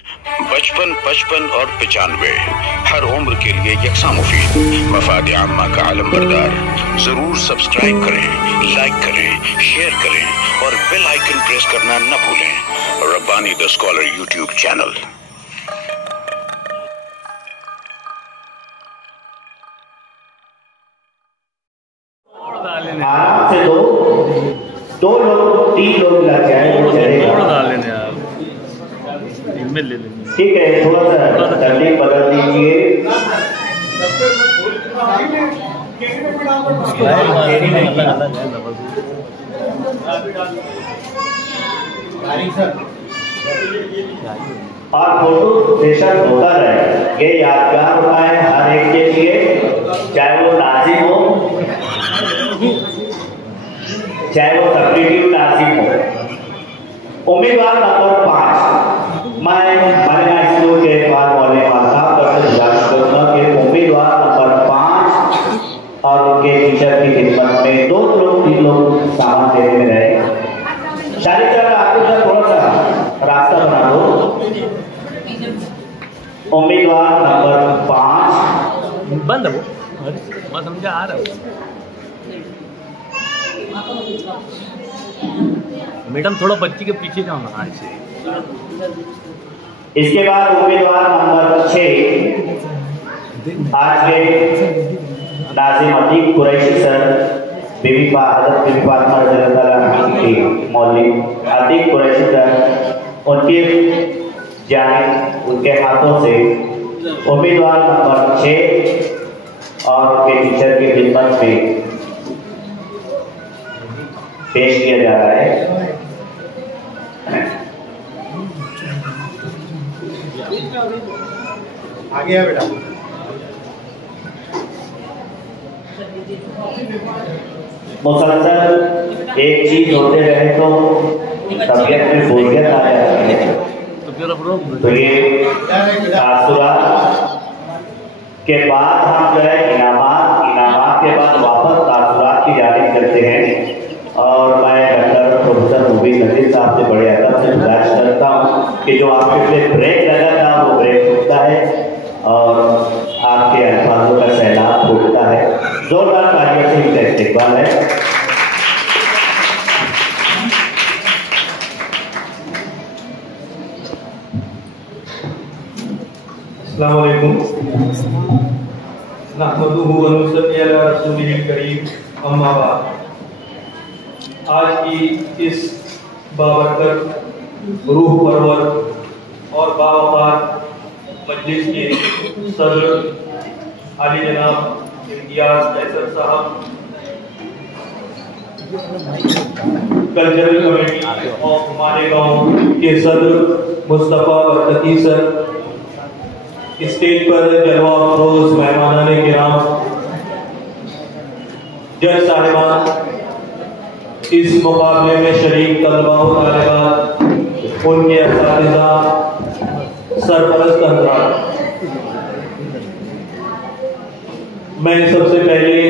55, 55 और 95 हर उम्र के लिए यकसा मुफीद। मफाद आम्मा का आलम बरदार। जरूर सब्सक्राइब करें, लाइक करें, शेयर करें और बेल आइकन प्रेस करना न भूलें। Rabbani the scholar YouTube channel. आराम से दो लोग 3 लोग मिला के आए वो चलेगा। ठीक है, थोड़ा सा तकलीफ बदल दीजिए। और फोटो सेशन होता रहे, ये यादगार होता है हर एक के लिए, चाहे वो नाजिम हो चाहे वो सब्सिट्यूट नाजिम हो। उम्मीदवार नंबर 5, मैं मरना स्कूल के बाद वाले साहब करते गुजारिश करूंगा कि उम्मीदवार नंबर 5 और उनके टीचर की खिदमत में 2 लोग 3 लोग सामान देने में रहे। शादी चल आपको सर थोड़ा सा रास्ता बना दो। उम्मीदवार नंबर 5 बंद है वो, मैं समझा आ रहा हूँ। मैडम थोड़ा बच्ची के पीछे जाओ ना ऐसे। इसके बाद उम्मीदवार नंबर 6 आज के नाज़िम अतीक कुरैशी सर, हज़रत बीबी फातिमा रज़ियल्लाहु अन्हा की मौलवी अतीक कुरैशी सर, उनके जानिब उनके हाथों से उम्मीदवार नंबर 6 और उनके टीचर की खिदमत में पेश किया जा रहा है। आगे आ बेटा। मुसलसल एक चीज होते रहे तो तबीयत में बोरियत आ जाती है, तो ये तासुरात के बाद हम जो है इनामात के बाद वापस तासुरात की जानिब करते हैं। और मैं डॉक्टर प्रोफेसर मुबीन नज़ीर साहब से बड़े अदब से गुजारिश करता हूँ कि जो आपके लिए ब्रेक लगा था वो ब्रेक टूटता है और आपके अल्फाजों का सैलाब फूटता है। जोरदार तालियों से इनका इस्तेमाल है। अस्सलाम वालेकुम। नहमदुहु व नुसल्ली अला रसूलिहिल करीम, अम्मा बाद। आज की इस बाबरकत, रूह परवर और बावकार मजलिस के सदर आली जनाब इम्तियाज कैसर साहब, कल्चरल कमेटी ऑफ मालेगांव के सदर मुस्तफ़ा बरकती सर, स्टेज पर जलवा अफरोज मेहमानाने किराम, जज साहिबान, इस मुकाबले में शरीक तलबा और तालिबात, उनके असातिज़ा, सरपरस्त हज़रात, मैं सबसे पहले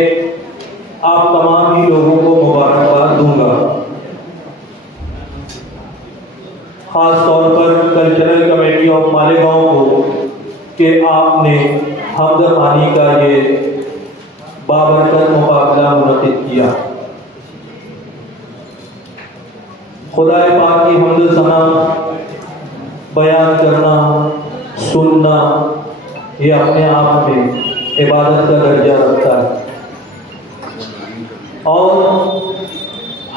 आप तमाम ही लोगों को मुबारकबाद दूंगा। खास तौर पर कल्चरल कमेटी ऑफ मालेगांव को कि आपने हमद खानी का ये बाबरकत मुकाबला मुनक़िद किया। खुदाए पाक की हम्द सना बयान करना, सुनना, ये अपने आप में इबादत का दर्जा रखता है। और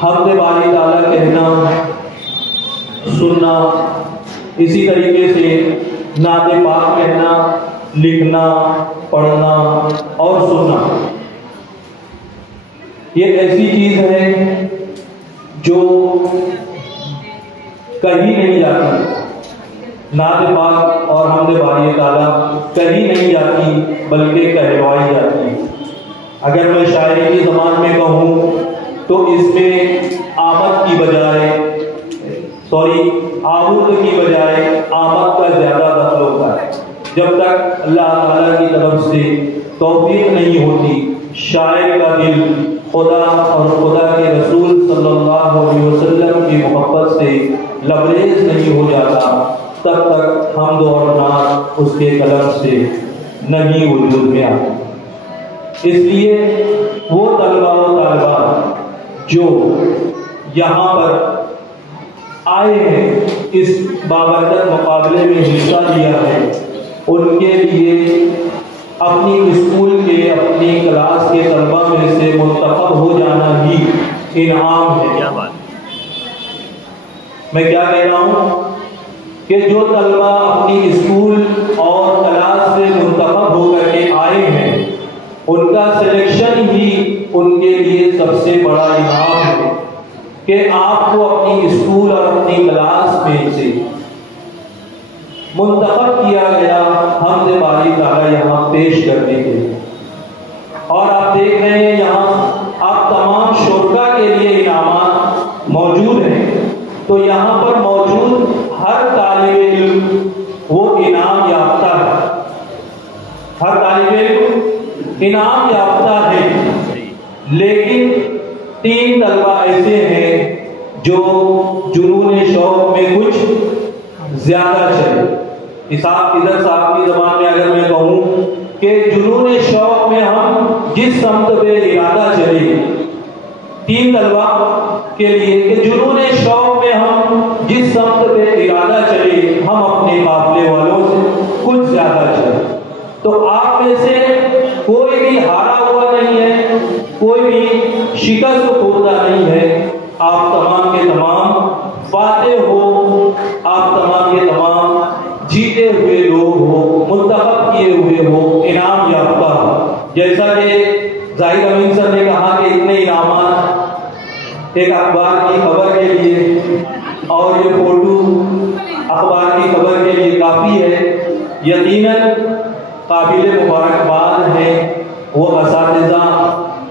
हम्द बारी ताला कहना, सुनना, इसी तरीके से नाते पाक कहना, लिखना, पढ़ना और सुनना, ये ऐसी चीज है जो कहीं नहीं जाती। नात पाक और हमद बारी ताला कहीं नहीं जाती बल्कि कहलवाई जाती। अगर मैं शायरी की ज़बान में कहूँ तो इसमें आमद की बजाय आबूद की बजाय आमद का ज़्यादा दखल होता है। जब तक अल्लाह ताला की तरफ से तौफीक नहीं होती, शायर का दिल खुदा और खुदा के रसूल सल्लल्लाहु अलैहि वसल्लम की मोहब्बत से लबरेज नहीं हो जाता, तब तक हमद और नात उसके कलम से नहीं वजूद में आती। इसलिए वो तलबा व तालिबात जो यहाँ पर आए हैं, इस बाबरकत मुकाबले में हिस्सा लिया है, उनके लिए अपनी स्कूल के अपनी क्लास के तलबा में से मुंतखब हो जाना ही इनाम है। क्या बात, मैं क्या कह रहा हूँ कि जो तलबा अपनी स्कूल और क्लास से मुंतखब होकर के आए हैं, उनका सिलेक्शन ही उनके लिए सबसे बड़ा इनाम है कि आपको अपनी स्कूल और अपनी क्लास में से मुंतखब किया गया हमद बारी ताला यहाँ पेश करने के लिए। और आप देख रहे हैं यहाँ आप तमाम शुरका के लिए इनामात मौजूद हैं। तो यहाँ पर मौजूद हर तालिबे इल्म वो इनाम याफ्ता है, हर तालिबे इल्म इनाम याफ्ता है। लेकिन 3 तलबा ऐसे हैं जो जुनून शौक में कुछ ज्यादा चले। इधर साहब की ज़बान में अगर मैं कहूँ कि जुनून शौक में हम जिस समत पे इरादा चले, 3 तलबा के लिए कि जुनून शौक में हम जिस समत पे इरादा चले, हम अपने काफिले वालों से कुछ ज्यादा चले। तो आप में से कोई भी हारा हुआ नहीं है, कोई भी शिकस्त होता नहीं है। आप तमाम के तमाम फाते हो, आप तमाम के तमाम जीते हुए लोग हो, मुंतखब किए हुए हो, इनाम याफ्ता हो। जैसा कि जाहिर अमीन सर ने कहा कि इतने इनामात एक अखबार की खबर के लिए और ये फोटो अखबार की खबर के लिए काफ़ी है। यकीनन काबिल मुबारकबाद है वो असातिज़ा,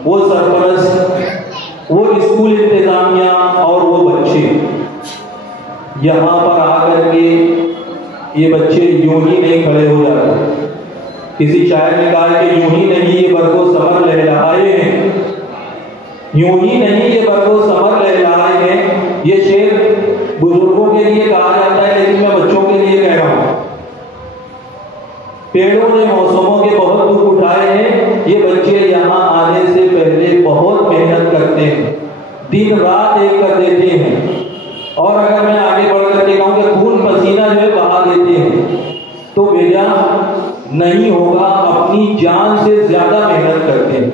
वो सरपरस्त, वो स्कूल इंतज़ामिया और वो बच्चे। यहाँ पर आकर के ये बच्चे यूं ही नहीं खड़े हो जाते। किसी शायर ने कहा कि यूं ही नहीं ये बरगो समर लहलहाए हैं, यूं ही नहीं ये बरगो समर लहलहाए हैं। ये शेर बुजुर्गों के लिए कहा जाता है, लेकिन मैं बच्चों के लिए कह रहा हूँ। पेड़ों ने मौसमों के बहुत दुख उठाए हैं। ये बच्चे यहाँ आने से पहले बहुत मेहनत करते हैं, दिन रात एक कर देते हैं। और अगर मैं आगे बढ़ करके कहूँ कि खून पसीना जो है बहा देते हैं, तो बेजा नहीं होगा, अपनी जान से ज्यादा मेहनत करते हैं।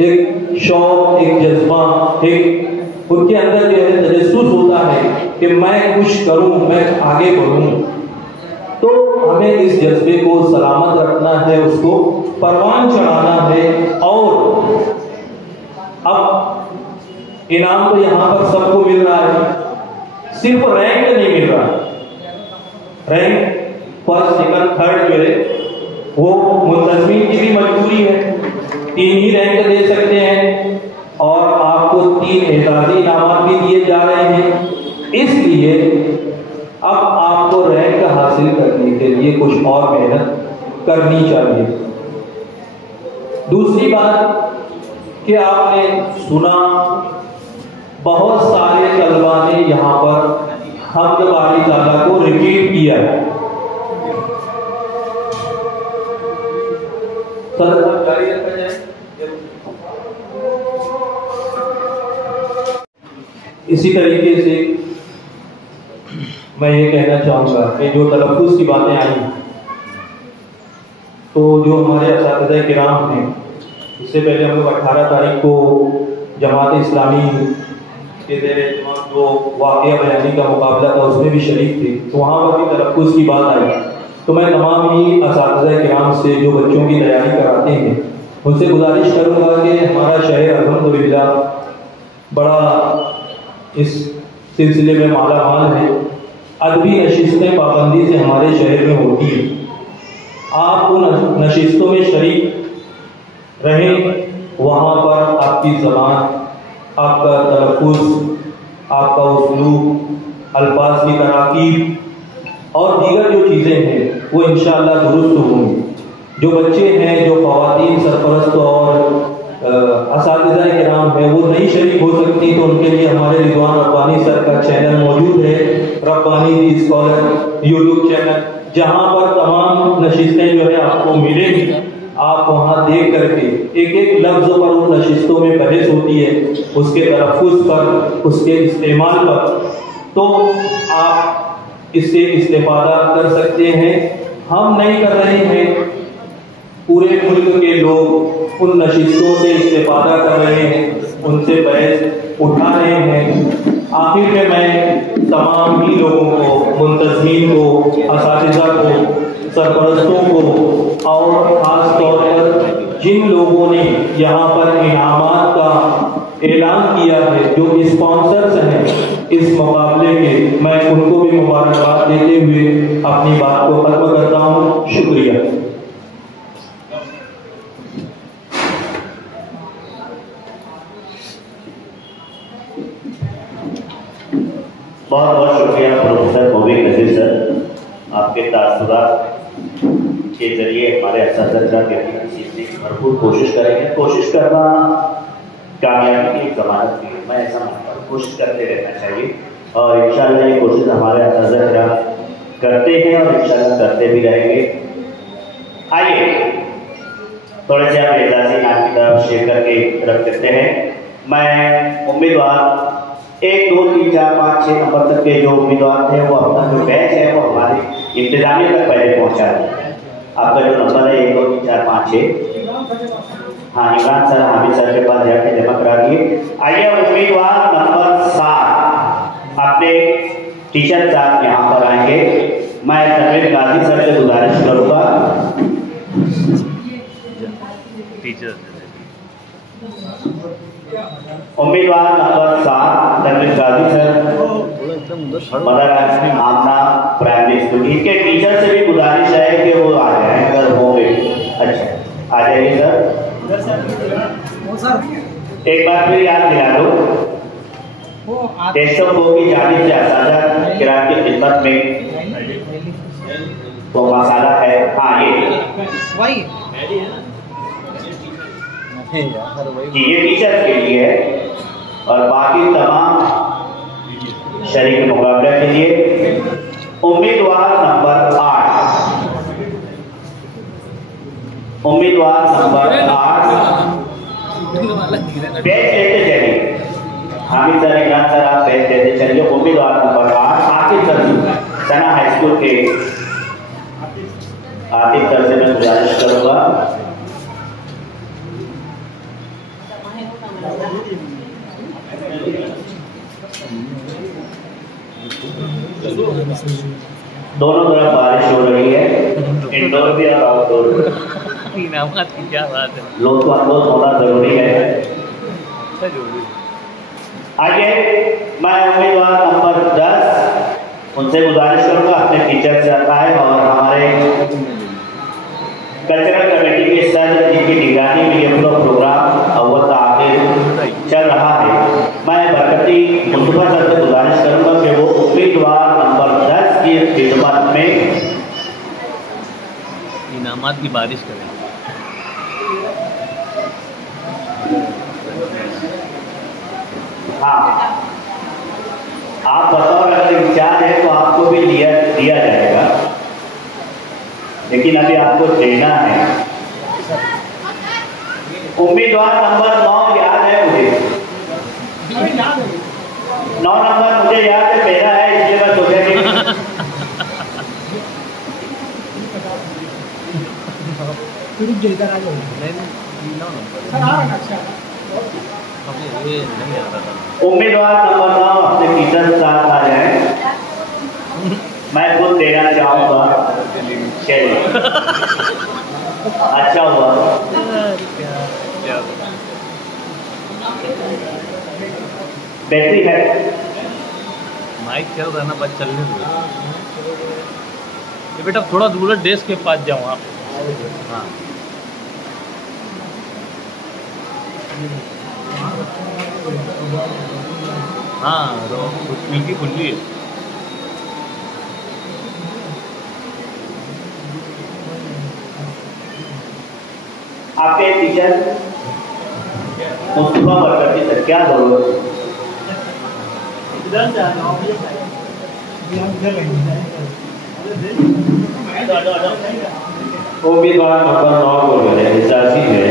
एक शौक, एक जज्बा, एक उनके अंदर जो है तजस्सुस होता है कि मैं कुछ करूं, मैं आगे बढ़ूं। तो हमें इस जज्बे को सलामत रखना है, उसको परवान चढ़ाना है। और अब इनाम तो यहाँ पर सबको मिल रहा है, सिर्फ रैंक नहीं मिल रहा। रैंक फर्स्ट, सेकंड, थर्ड जो है वो मुंतज़मीन की भी मजबूरी है, 3 ही रैंक दे सकते हैं और आपको 3 एजाज़ी इनामात भी दिए जा रहे हैं। इसलिए अब आपको रैंक हासिल करने के लिए कुछ और मेहनत करनी चाहिए। दूसरी बात कि आपने सुना बहुत सारे तलबा ने यहाँ पर हमद बारी ताला को रिपीट किया है। इसी तरीके से मैं ये कहना चाहूँगा कि जो तलफ़्फ़ुज़ की बातें आई, तो जो हमारे असातिज़ा किराम हैं, इससे पहले हम लोग 18 तारीख को जमात इस्लामी के जो वाक़या बयानी का मुकाबला था उसमें भी शरीक थे, तो वहाँ पर भी तलफ़्फ़ुज़ की बात आई। तो मैं तमाम ही असातिज़ा किराम से जो बच्चों की तैयारी कराते हैं उनसे गुजारिश करूँगा कि हमारा शहर अल्हम्दुलिल्लाह बड़ा इस सिलसिले में माला माल है। अदबी नशिस्तें पाबंदी से हमारे शहर में होती हैं। आप उन नशिस्तों में शरीक रहें, वहाँ पर आपकी ज़बान, आपका तलफ़्फ़ुज़, आपका उसलूब, अल्फाज की तराकीब और दीगर जो चीज़ें हैं वो इंशाअल्लाह दुरुस्त होंगी। जो बच्चे हैं, जो ख़वातीन सरपरस्त और असातिज़ा किराम है वो नहीं शरीक हो सकती, तो उनके लिए हमारे रिजवान रब्बानी सर का चैनल मौजूद है, रब्बानी दी स्कॉलर यूट्यूब चैनल, जहां पर तमाम नशिस्तें जो है आपको मिलेंगी। आप वहां देख करके एक एक लफ्ज पर उन नशिस्तों में बहस होती है, उसके तलफ़ुज़ पर, उसके इस्तेमाल पर, तो आप इससे इस्तेफादा कर सकते हैं। हम नहीं कर रहे हैं, पूरे मुल्क के लोग उन नशिस्तों से इस्तेफादा कर रहे हैं, उनसे बहस उठा रहे हैं। आखिर में मैं तमाम ही लोगों को, मुंतज़मीन को, असातिज़ा को, सरपरस्तों को और ख़ास तौर पर जिन लोगों ने यहाँ पर इनामात का ऐलान किया है, जो स्पॉन्सर्स हैं इस मुकाबले के, मैं उनको भी मुबारकबाद देते हुए अपनी बात को खत्म करता हूँ। शुक्रिया। बहुत बहुत शुक्रिया प्रोफेसर मोबिक नज़ीर सर, आपके तासुरात के जरिए हमारे असातिज़ा के सीखने की भरपूर कोशिश करेंगे। कोशिश करना कामयाबी की एक ज़मानत है, मैं ऐसा मानता हूँ। कोशिश करते रहना चाहिए और इंशाअल्लाह ये कोशिश हमारे असातिज़ा करते हैं और इंशाअल्लाह करते भी रहेंगे। आइए थोड़े से आप एजाज़ी नाम की तरफ शेयर करके रख देते हैं। मैं उम्मीदवार 1, 2, 3, 4, 5, 6 नंबर तक के जो उम्मीदवार थे वो अपना जो बैच है वो हमारे इंतजामिया तक पहले पहुंचा है। आपका जो नंबर है 1, 2, 3, 4, 5, 6, हाँ इमरान सर, हामिद सर के पास जाके जमा करा दिए। आइए उम्मीदवार नंबर 7 अपने टीचर साहब यहाँ पर आएंगे। मैं तनवीर गाजी सर से गुजारिश करूँगा। टीचर उम्मीदवार नंबर 7 तनवीर गाजी सर, मदर आमना प्राइमरी स्कूल, इनके टीचर से भी गुजारिश है कि वो आ जाए अगर होंगे। अच्छा आ जाइए सर। एक बार फिर याद दिला दो, टेस्ट ऑफ की जानिब से असातिज़ा किराम की खिदमत में वो मसाला है। हाँ ये टीचर के लिए है और बाकी तमाम शरीक मुकाबले के लिए। उम्मीदवार नंबर 8, उम्मीदवार नंबर 8 बैच लेते चलिए। हामिद सर, इमरान सर आप बैच लेते चलिए। उम्मीदवार नंबर 8 आतिफ सर, सना हाई स्कूल के आतिफ सर से मैं गुजारिश करूंगा। दोनों तरफ बारिश हो रही है, इंडोर भी और आउटडोर। इनामात की क्या बात है, लोग तो अनलोड होना जरूरी है। आगे मैं उम्मीदवार नंबर 10 उनसे गुजारिश करूंगा अपने टीचर से आए और हमारे कल्चरल कमेटी के सर जिनकी निगरानी में ये पूरा प्रोग्राम अव्वल से आखिर चल रहा है, मैं बरकती मुस्तफा सर से गुजारिश करूंगा कि वो उम्मीदवार नंबर 10 की खिदमत में इनामात की बारिश करें। हाँ आप बतौर अगर इंचार्ज है तो आपको भी दिया जाएगा, लेकिन अभी आपको देना है। उम्मीदवार नंबर 9 याद है मुझे, 9 नंबर मुझे याद है, मेरा है इसलिए मैं सोचा कि उम्मीदवार नंबर 9 अपने टीचर के साथ आ जाए। मैं खुद देना चाहूँगा। चलिए अच्छा हुआ। बैटरी है, माइक चल रहा है ना, बस चलने दो। ये बेटा थोड़ा दूर डेस्क के पास जाओ आप। हाँ हाँ खिड़की खुली है। आपके टीचर मुस्तफा बरकती सर क्या जरूरत है? उम्मीदवार नंबर 9 को जो है इजाजी है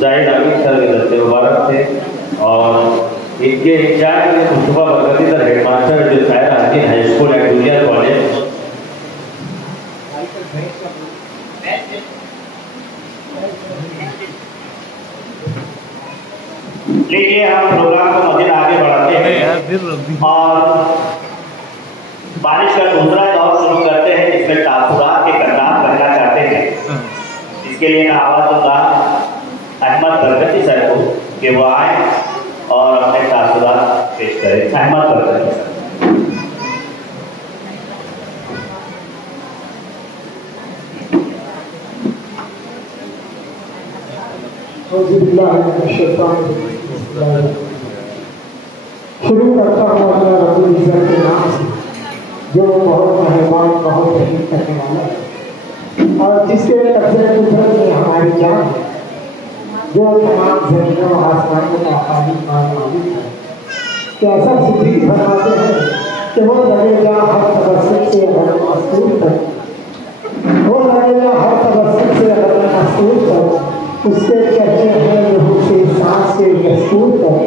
जाहिद अमीर सर के दस्ते मुबारक थे और इनके इंचार्ज में मुस्तफा बरकती सर हेडमास्टर जो सायरा हसीन high school and junior college. लीजिए हम प्रोग्राम को मजीद आगे बढ़ाते हैं और बारिश का दूसरा दौर शुरू करते हैं जिसमें तासुरात के कतार करना चाहते हैं। इसके लिए मैं आवाज दूंगा अहमद बरकती सर को कि वो आए और अपने तासुरात पेश करें। अहमद बरकती सर। शुरू करता हूँ अल्लाह रब्बुल इज़्ज़त के नाम से जो बहुत मेहरबान बहुत रहम करने वाला है और जिसके कब्ज़े कुदरत में हमारी जान है, जो तमाम ज़मीनों और आसमानों का खालिक मालिक है। कैसा सिद्दीक़ फरमाते हैं कि वो लगेगा हर तबस्सुम से हर मस्तूर तक, वो लगेगा हर तबस्सुम से हर मस्तूर तक, उसके चर्चे हैं रूह से सांस के दस्तूर तक,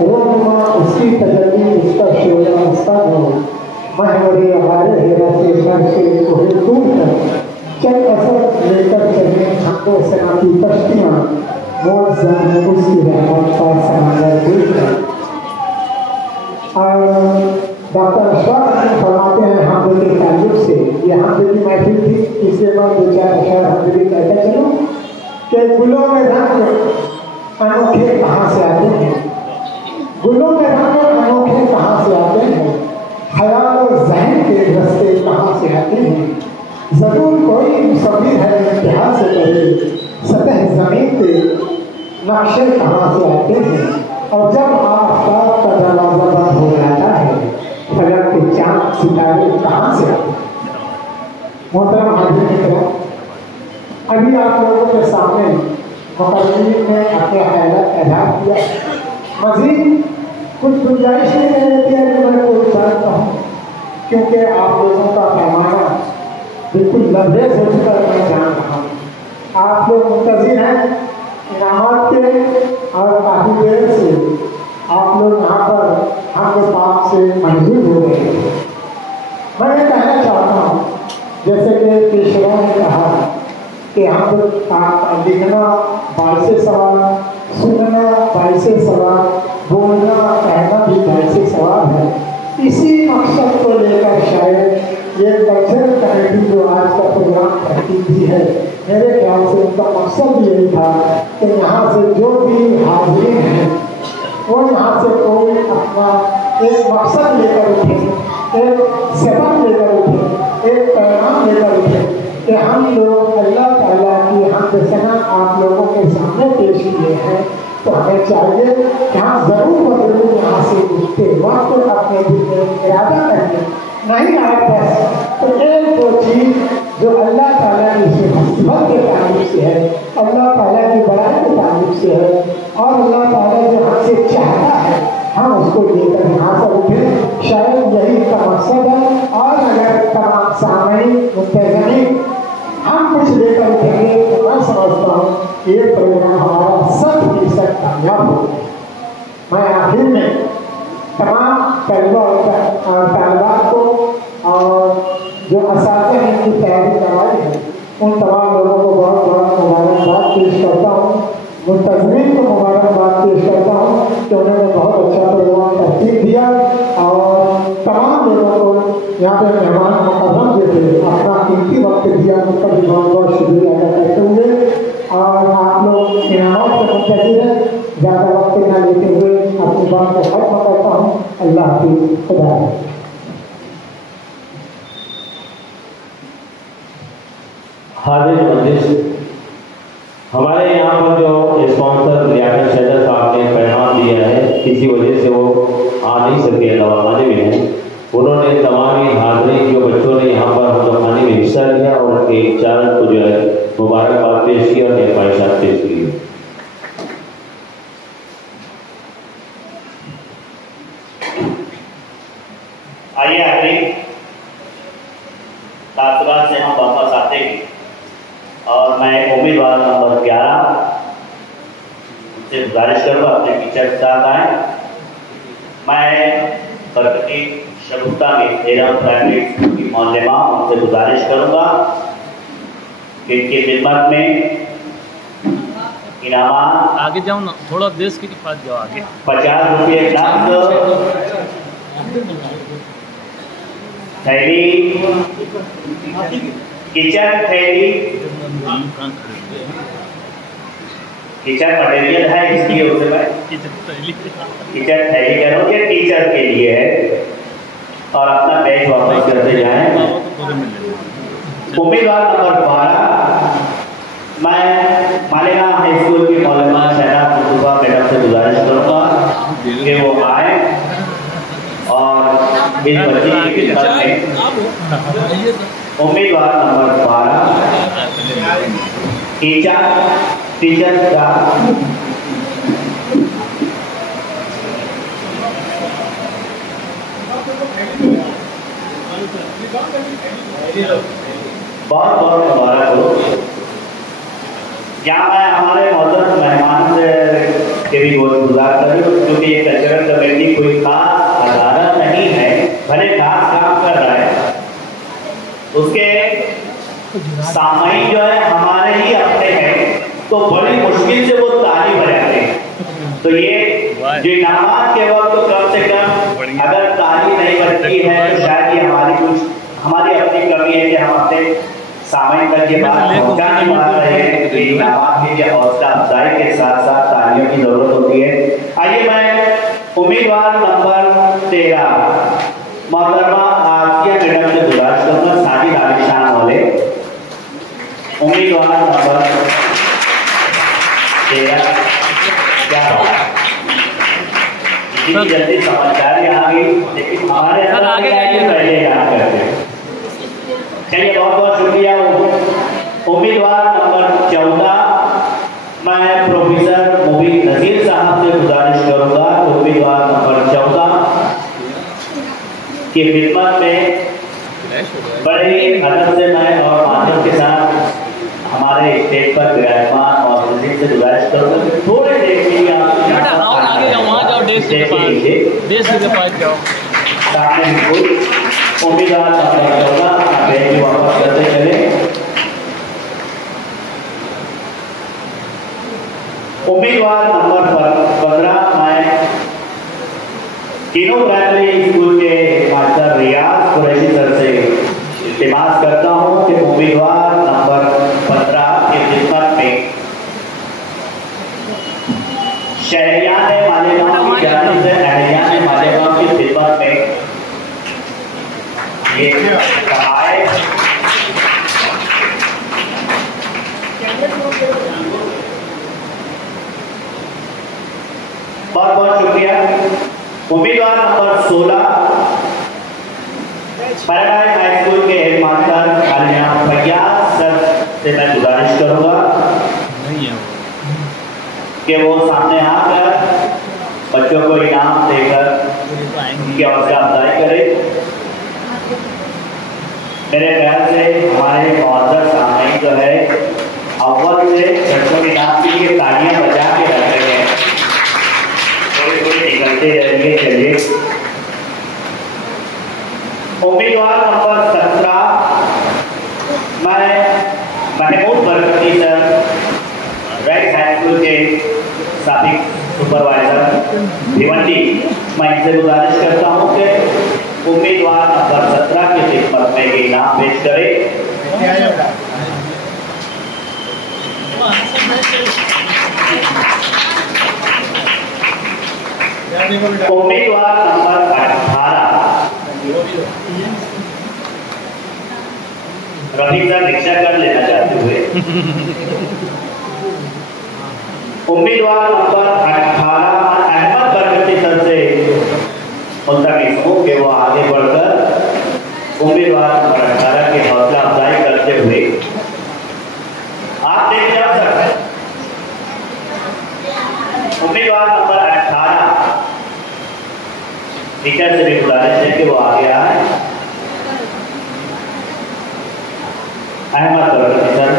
रोनुमा उसकी तजल्ली उसका शोरा उसका नूर, महमरे हमारे हेरा से घर से कोहे दूर तक, चल असर लेकर चलने हमको सना की कश्तियाँ, मौत जान उसकी रहमत का समंदर दूर तक। और डॉक्टर अशफाक फरमाते हैं हमद के ताल्लुक से, ये हमद की महफिल थी, इसलिए मैं दो चार अशआर हमद की कहता चलूँ कि गुलों में रंग अनोखे कहाँ से आते हैं, गुलों में रंग अनोखे कहाँ से आते हैं, ख्याल और ज़हन के रस्ते कहाँ से आते हैं, ज़रूर कोई मुसव्विर है इम्तिहान से करे, सतह ज़मीन पे नक्शे कहाँ से आते हैं, और जब आफ़ताब का दरवाज़ा बंद हो जाता है फलक के चाँद सितारे कहाँ से आते हैं। मोहतरम हाज़िरीन किराम, अभी आप लोगों के सामने मुक़र्रिर ने अपने ख़यालात इज़हार किया, मज़ीद कुछ गुंजाइश नहीं रहती है कि मैं कोई बात कहूँ, क्योंकि आप लोगों का पैमाना बिल्कुल लबरेज हो चुका है। मैं जान रहा हूँ आप लोग मुंतज़िर हैं इनामात के और काफ़ी देर से आप लोग यहाँ पर हम पाक से मंजूर हो गए हैं। मैं ये कहना चाहता हूँ जैसे कि पेशवा ने कहा कि हम लिखना 22 सवाल, सुनना 22 सवाल, बोलना कहना भी 22 सवाल है। इसी मकसद को लेकर शायद ये कल्चरल कमेटी जो आज का प्रोग्राम करती भी है, मेरे ख्याल से उनका मकसद यही था कि यहाँ से जो भी हाज़िरीन हैं वो यहाँ से कोई अपना एक मकसद लेकर उठे, एक सबक लेकर उठे, एक पैगाम लेकर उठे कि हम लोग अल्लाह ताला की हमद सना आप लोगों के सामने पेश किए हैं, तो हमें चाहिए कि हाँ ज़रूर ज़रूर यहाँ से उठते वक्त अपने दिल में इरादा करें, नहीं आए बस तो एक दो चीज़ जो अल्लाह ताला की सिफत के ताल्लुक से है, अल्लाह ताला की बड़ाई के ताल्लुक से है और अल्लाह ताला जो हमसे चाहता है हम उसको लेकर यहाँ से उठे। शायद यही का मकसद है। और अगर तमाम सामईन मुंतज़िमीन हम कुछ लेकर उठेंगे तो मैं समझता हूँ ये प्रोग्राम हमारा 100% कामयाब होगा। मैं आखिर में तमाम तलबा और तालिबात को और जो असातिज़ हैं इनकी तैयारी करवाई है उन तमाम लोगों को बहुत बहुत मुबारकबाद पेश करता हूँ, मुंतज़िमीन को मुबारकबाद पेश करता हूँ कि उन्होंने बहुत अच्छा प्रोग्राम तरतीब दिया और तमाम लोगों को यहाँ पे मेहमान मुकर्रम जो थे अपना कीमती वक्त दिया, उनका भी बहुत बहुत शुक्रिया अदा करते हुए और आप लोग इनामात से मुंतज़िर हैं, ज़्यादा वक्त न लेते हुए अपनी बात को खत्म करता हूँ। अल्लाह हाफ़िज़, खुदा हाफ़िज़। हाज़िर मजलिस, हमारे यहाँ पर जो स्पॉन्सर लियाकत शहर साहब ने पैगाम दिया है, किसी वजह से वो आ नहीं सके, दवाखाने में हैं, उन्होंने तमाम हाज़िरीन जो बच्चों ने यहाँ पर हम दवाखाने में हिस्सा लिया और उनके इंचार्ज को जो है मुबारकबाद पेश की और ख्वाहिशात पेश की। तासुरात से हम वापस आते हैं और मैं उम्मीदवार नंबर 11 से गुजारिश करूँगा अपने टीचर के साथ आए। मैं बरकती शगुफ्ता में 13 प्राइमरी स्कूल की मौलमा उनसे गुजारिश करूँगा कि इनकी खिदमत में इनामात आगे जाओ ना, थोड़ा देश के पास जाओ आगे। 50 रुपये नकद, थैली, किचन थैली, किचन मटेरियल है इसलिए उसे मैं किचन थैली कह रहा हूँ, ये टीचर के लिए है और अपना बैच वापस करते जाएं। उम्मीदवार नंबर 12 मैं मालेगांव हाई स्कूल की मौलाना शहनाज मुस्तफा मैडम से गुजारिश करूँगा कि वो आए और इस बच्चे की खिदमत में उम्मीदवार नंबर 12 टीचर का बहुत बहुत मुबारक हो। यहाँ मैं हमारे मौजूद मेहमान के भी बहुत गुजार कर रही हूँ, क्योंकि ये कल्चरल कमेटी कोई खास अदारा नहीं है, भले खास काम कर रहा है, उसके सामाई जो है हमारे ही अपने हैं, तो बड़ी मुश्किल से वो ताली बजाते हैं। तो ये जो इनामात के वक्त तो कम से कम अगर ताली नहीं बजती है तो शायद ये हमारी अपनी कमी है कि हम अपने सामाई तक ये बात पहुंचा नहीं पा रहे हैं कि इनामात की हौसला अफजाई के साथ साथ तालियों की जरूरत होती है। आइए मैं उम्मीदवार नंबर 13 मोहतरमा आसिया मैडम से गुजारिश करूंगा, साजिद आलिशान वाले उम्मीदवार नंबर 13। क्या इतनी जल्दी समझदारी आ गई, लेकिन हमारे पहले याद करते हैं। चलिए बहुत बहुत शुक्रिया। उम्मीदवार नंबर 14 मैं प्रोफेसर मुबीन नजीर साहब से गुजारिश करूंगा, उम्मीदवार नंबर 14 की खिदमत में बड़े ही अदब से मैं और माध्यम के साथ हमारे स्टेज पर विराजमान और नजीर से गुजारिश करूंगा कि थोड़े देर के लिए आप और आगे जाओ, वहाँ जाओ, डेस्क के पास जाओ। सामने उम्मीदवार नंबर 14 बेंच वापस करते चले। उम्मीदवार नंबर 15 मैं तीनों प्राइमरी स्कूल के मास्टर रियाज कुरैशी सर से इल्तिमास करता हूं कि उम्मीदवार नंबर 15 की खिदमत में शहरियान मालेगांव की जानिब से अहलियान मालेगांव की खिदमत में ये कमाए बहुत बहुत शुक्रिया। उम्मीदवार नंबर 16 पैराडाइज हाई स्कूल के head master Alia Faiyaz sir से मैं गुजारिश करूंगा कि वो सामने आकर बच्चों को इनाम देकर उनकी हौसला अफजाई करे। मेरे ख्याल से हमारे मौजूद सामने जो है अव्वल से बच्चों के नाम के लिए तालियां बजा के रख रहे हैं, थोड़ी थोड़ी निकलते रहिए। चलिए उम्मीदवार नंबर 17 मैं महमूद बरकती सर रेड हाई स्कूल के साबिक सुपरवाइजर भिवंडी, मैं इनसे गुजारिश करता हूँ कि उम्मीदवार नंबर 17 की खिदमत में ये इनाम पेश करे। उम्मीदवार नंबर 18 रवि सर रिक्शा कर लेना चाहते हुए उम्मीदवार नंबर 18 अहमद बरकती सर से मुल्तमिस हूँ कि वो आगे बढ़कर उम्मीदवार नंबर 18 की हौसला अफजाई करते हुए आप देख जा सकते। उम्मीदवार नंबर 18 टीचर से भी गुजारिश है कि वो आगे आए। अहमद बरकती सर।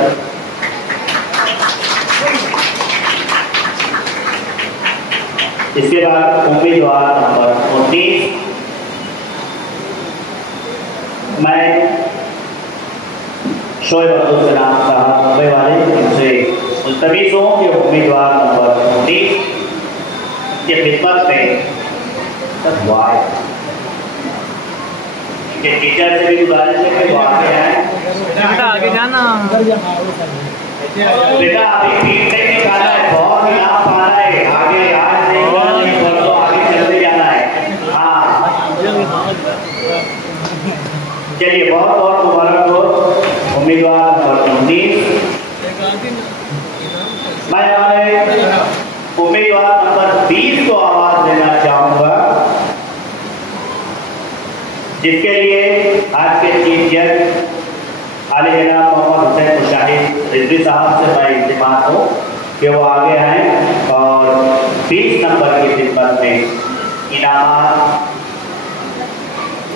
इसके बाद उम्मीदवार नंबर 19, मैं शोएब अब्दुल सलाम साहब मुंबई वाले उनसे मुस्तफीज हूँ कि उम्मीदवार नंबर 19 के खिदमत में के टीचर से भी गुजारिश है कि वो आगे आए। आगे जाना बेटा, अभी पीठ नहीं निकाला है, बहुत इनाम पाना है, आगे आज नहीं तो आगे चलते जाना है। हाँ चलिए, बहुत बहुत मुबारक हो उम्मीदवार नंबर 19। मैं हमारे उम्मीदवार नंबर 20 को आवाज देना चाहूंगा, जिसके लिए आज के चीफ जज आले जनाब मोहम्मद हुसैन मुशाहिद रिजवी साहब से मैं इल्तिमास हूँ कि वो आगे आए और 20 नंबर की खिदमत में इनामात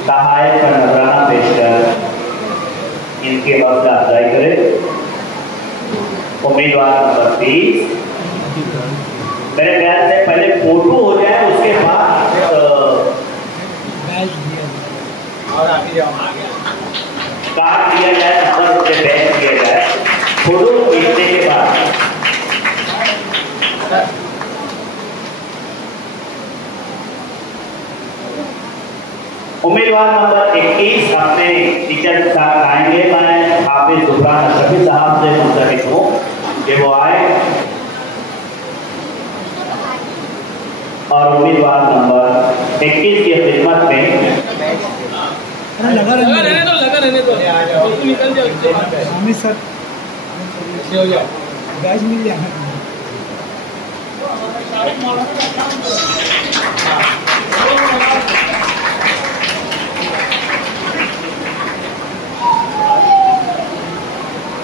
सहायक का नजराना पेश कर इनके हौसला अफजाई करे। उम्मीदवार नंबर 20, मेरे ख्याल से पहले फोटो हो जाए, उसके बाद कार्ड दिया जाए, नंबर उसे बैच किया जाए, फोटो खींचने के बाद। उम्मीदवार नंबर 21 अपने टीचर के साथ आएंगे। मैं हाफिज जुबरान अशरफी साहब से मुस्तफीज हूँ कि वो आए और उम्मीदवार नंबर 21 की खिदमत में लगा रहने दो निकल जाओ सर हो जाओ, बैच मिल जाए।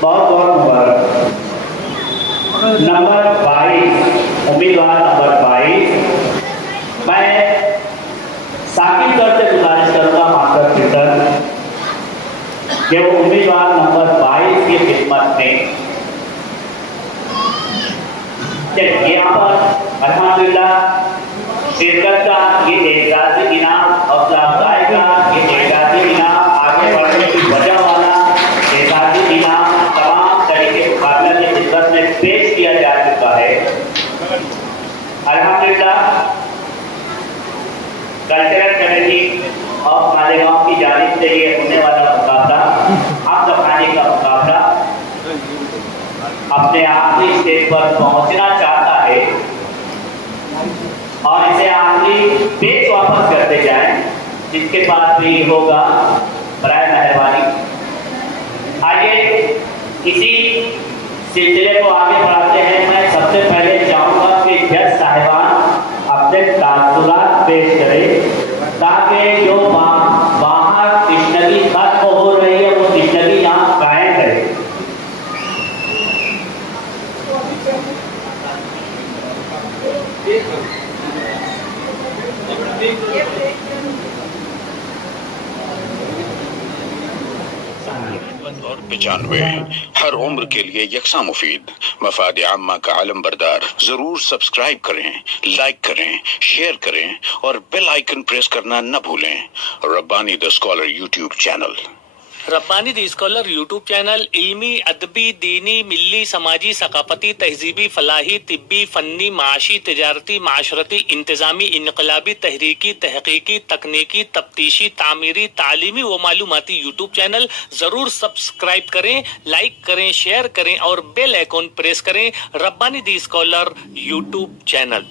बहुत बहुत मुबारक। नंबर 22, उम्मीदवार नंबर 22, मैं साकिब सर से गुजारिश करूंगा, मास्टर पीटर, कि वो उम्मीदवार नंबर 22 की खिदमत में यहाँ पर अल्हम्दुलिल्लाह शिरकत का ये एजाजी इनाम, हौसला अफजाई का ये एजाजी इनाम, आगे बढ़ने की वजह वाला एजाजी इनाम तमाम तरीके मुकाबला की खिदमत में पेश किया जा चुका है। अल्हम्दुलिल्लाह कल्चरल कमेटी ऑफ मालेगांव की जानिब से ये होने वाला मुकाबला, हम खाने का मुकाबला अपने आखिरी स्टेज पर पहुंचना चाहता है और इसे आखिरी पेज वापस करते जाएं, जिसके बाद भी होगा बराए मेहरबानी। आगे इसी सिलसिले को आगे बढ़ाते हैं। मैं सबसे पहले चाहूंगा कि जज साहिबान अपने तासुरात पेश करें, ताकि जो बाहर तिश्नगी खत्म हो रही है वो तिश्नगी यहाँ कायम रहे। और 95 हर उम्र के लिए यकसा मुफीद, मफाद आम्मा का आलम बरदार। जरूर सब्सक्राइब करें, लाइक करें, शेयर करें और बेल आइकन प्रेस करना न भूलें। Rabbani the scholar YouTube channel. Rabbani the scholar YouTube channel इल्मी, अदबी, दीनी, मिल्ली, समाजी, सकाफती, तहजीबी, फलाही, तिब्बी, फन्नी, माशी, तिजारती, माशरती, इंतजामी, इनकलाबी, तहरीकी, तहकीकी, तकनीकी, तफ्तीशी, तामीरी, तालीमी व मालूमाती यूट्यूब चैनल। जरूर सब्सक्राइब करें, लाइक करें, शेयर करें और बेल आइकन प्रेस करें। Rabbani the scholar YouTube channel.